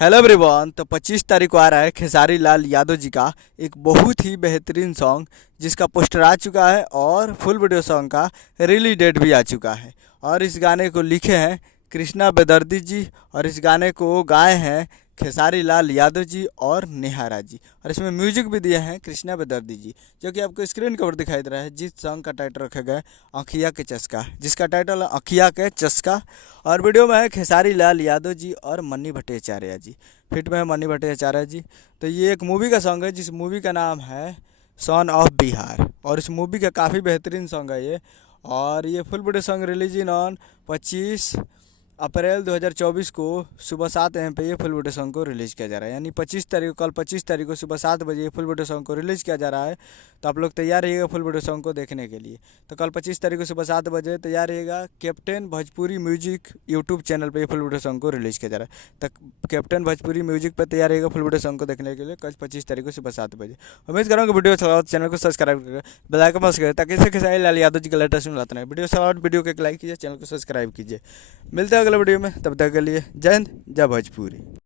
Hello everyone. तो 25 तारीख को आ रहा है खेसारी लाल यादव जी का एक बहुत ही बेहतरीन सॉन्ग जिसका पोस्टर आ चुका है और फुल वीडियो सॉन्ग का रिलीज डेट भी आ चुका है। और इस गाने को लिखे हैं कृष्णा बेदर्दी जी और इस गाने को गाए हैं खेसारी लाल यादव जी और नेहारा जी। और इसमें म्यूजिक भी दिए हैं कृष्णा बेदर्दी जी, जो कि आपको स्क्रीन के ऊपर दिखाई दे रहा है। जिस सॉन्ग का टाइटल रखा गया है आँखिया के चस्का, जिसका टाइटल है आँखिया के चस्का। और वीडियो में है खेसारी लाल यादव जी और मन्नी भट्टाचार्य जी, फिट में है मन्नी भट्टाचार्य जी। तो ये एक मूवी का सॉन्ग है जिस मूवी का नाम है सन ऑफ बिहार, और इस मूवी का काफ़ी बेहतरीन सॉन्ग है ये। और ये full video song release in on 25 अप्रैल 2024 को सुबह 7 AM पे ये फुल वीडियो सॉन्ग को रिलीज़ किया जा रहा है। यानी 25 तारीख कल 25 तारीख को सुबह 7 बजे ये फुल वीडियो सॉन्ग को रिलीज़ किया जा रहा है। तो आप लोग तैयार रहिएगा फुल वीडियो सॉन्ग को देखने के लिए। तो कल 25 तारीख को सुबह 7 बजे तैयार रहिएगा। Captain Bhojpuri music YouTube channel पर ये फुल वीडियो सॉन्ग को रिलीज़ किया जा रहा है। तो कैप्टन भोजपुरी म्यूजिक पर तैयार रहिएगा फुल वीडियो सॉन्ग को देखने के लिए कल 25 तारीख को सुबह 7 बजे। उम्मीद करूँगा वीडियो अच्छा लगा तो चैनल को सब्सक्राइब करके बेल आइकन प्रेस करें ताकि इससे खेसारी लाल यादव जी का लेटेस्ट मिलता है। वीडियो अच्छा लगा वीडियो को एक लाइक कीजिए, चैनल को सब्सक्राइब कीजिए। मिलते हैं अगले वीडियो में, तब तक के लिए जय हिंद जय भोजपुरी।